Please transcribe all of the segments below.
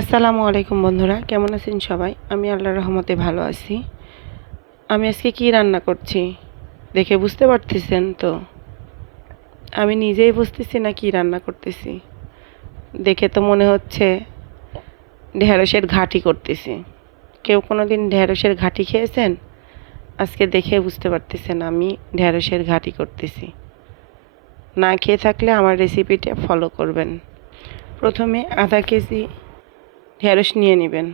আসসালামু আলাইকুম বন্ধুরা, কেমন আছেন সবাই? আমি আল্লাহর রহমতে ভালো আছি। আমি আজকে কি রান্না করছি দেখে বুঝতে পারতেছেন তো? আমি নিজেই বুঝতেছি না কি রান্না করতেছি। দেখে তো মনে হচ্ছে ঢেঁড়সের ঘাঁটি করতেছি। কেউ কোনো দিন ঢেঁড়সের ঘাঁটি খেয়েছেন? আজকে দেখে বুঝতে পারতেছেন আমি ঢেঁড়সের ঘাঁটি করতেছি। না খেয়ে থাকলে আমার রেসিপিটা ফলো করবেন। প্রথমে আধা কেজি ঢেঁড়স নিয়ে নেবেন।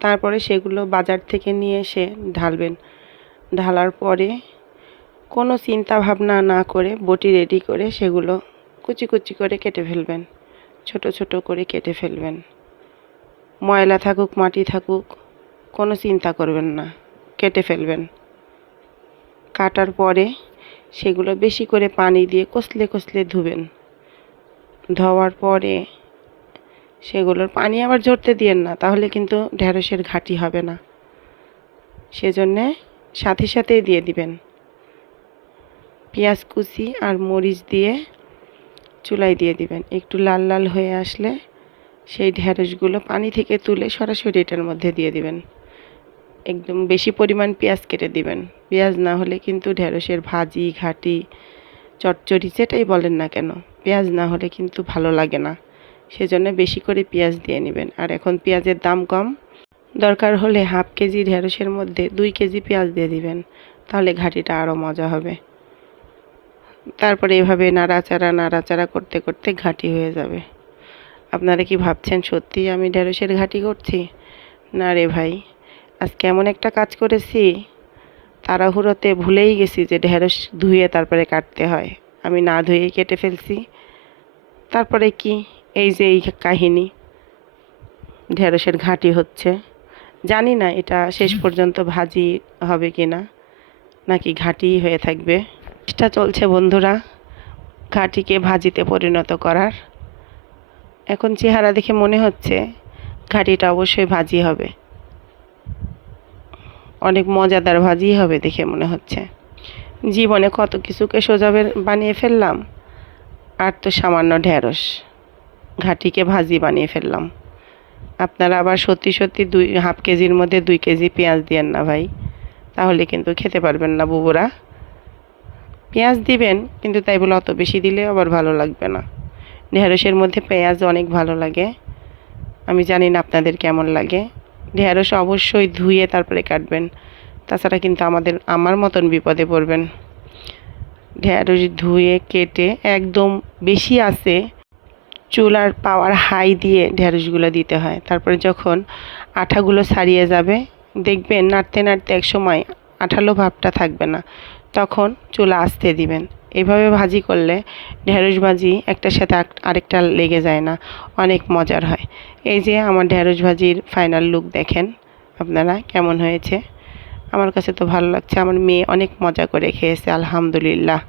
তারপরে সেগুলো বাজার থেকে নিয়ে এসে ঢালবেন। ঢালার পরে কোনো চিন্তা ভাবনা না করে বটি রেডি করে সেগুলো কুচি কুচি করে কেটে ফেলবেন। ছোট ছোট করে কেটে ফেলবেন। ময়লা থাকুক মাটি থাকুক কোনো চিন্তা করবেন না, কেটে ফেলবেন। কাটার পরে সেগুলো বেশি করে পানি দিয়ে কষলে কষলে ধুবেন। ধোয়ার পরে সেগুলোর পানি আবার ঝরতে দিয়েন না, তাহলে কিন্তু ঢেঁড়সের ঘাঁটি হবে না। সেজন্যে সাথে সাথেই দিয়ে দিবেন। পেঁয়াজ কুচি আর মরিচ দিয়ে চুলায় দিয়ে দিবেন। একটু লাল লাল হয়ে আসলে সেই ঢেঁড়সগুলো পানি থেকে তুলে সরাসরি এটার মধ্যে দিয়ে দিবেন। একদম বেশি পরিমাণ পেঁয়াজ কেটে দিবেন। পেঁয়াজ না হলে কিন্তু ঢেঁড়সের ভাজি ঘাঁটি চচ্চড়ি যেটাই বলেন না কেন, পেঁয়াজ না হলে কিন্তু ভালো লাগে না। সেজন্য বেশি করে পেঁয়াজ দিয়ে নেবেন। আর এখন পেঁয়াজের দাম কম, দরকার হলে হাফ কেজি ঢেঁড়সের মধ্যে 2 কেজি পেঁয়াজ দিয়ে দিবেন, তাহলে ঘাঁটিটা আরও মজা হবে। তারপরে এভাবে নাড়াচাড়া নাড়াচাড়া করতে করতে ঘাঁটি হয়ে যাবে। আপনারা কি ভাবছেন সত্যিই আমি ঢেঁড়সের ঘাঁটি করছি? না রে ভাই, আজকে এমন একটা কাজ করেছি, তাড়াহুড়োতে ভুলেই গেছি যে ঢেঁড়স ধুয়ে তারপরে কাটতে হয়। আমি না ধুয়েই কেটে ফেলছি। তারপরে কি, এই যে এই কাহিনী, ঢেঁড়সের ঘাঁটি হচ্ছে। জানি না এটা শেষ পর্যন্ত ভাজি হবে কি না, নাকি ঘাঁটি হয়ে থাকবে। চেষ্টা চলছে বন্ধুরা ঘাঁটিকে ভাজিতে পরিণত করার। এখন চেহারা দেখে মনে হচ্ছে ঘাঁটিটা অবশ্যই ভাজি হবে, অনেক মজাদার ভাজি হবে দেখে মনে হচ্ছে। জীবনে কত কিছুকে সোজা বানিয়ে ফেললাম, আর তো সামান্য ঢেঁড়স ঘাঁটিকে ভাজি বানিয়ে ফেললাম। আপনারা আবার সত্যি সত্যি হাফ কেজির মধ্যে 2 কেজি পেঁয়াজ দিয়েন না ভাই, তাহলে কিন্তু খেতে পারবেন না বুবুরা। পেঁয়াজ দিবেন, কিন্তু তাই বলে অত বেশি দিলে আবার ভালো লাগবে না। ঢেঁড়সের মধ্যে পেঁয়াজ অনেক ভালো লাগে। আমি জানি না আপনাদের কেমন লাগে। ঢেঁড়স অবশ্যই ধুয়ে তারপরে কাটবেন, তাছাড়া কিন্তু আমার মতন বিপদে পড়বেন। ঢেঁড়স ধুয়ে কেটে একদম বেশি আছে চুলার পাওয়ার হাই দিয়ে ঢেঁড়সগুলো দিতে হয়। তারপরে যখন আঠাগুলো ছাড়িয়ে যাবে, দেখবেন নাড়তে নাড়তে এক সময় আঠালো ভাবটা থাকবে না, তখন চুলা আস্তে দিবেন। এভাবে ভাজি করলে ঢেঁড়স ভাজি একটার সাথে আরেকটা লেগে যায় না, অনেক মজার হয়। এই যে আমার ঢেঁড়স ভাজির ফাইনাল লুক দেখেন আপনারা কেমন হয়েছে। আমার কাছে তো ভালো লাগছে। আমার মেয়ে অনেক মজা করে খেয়েছে, আলহামদুলিল্লাহ।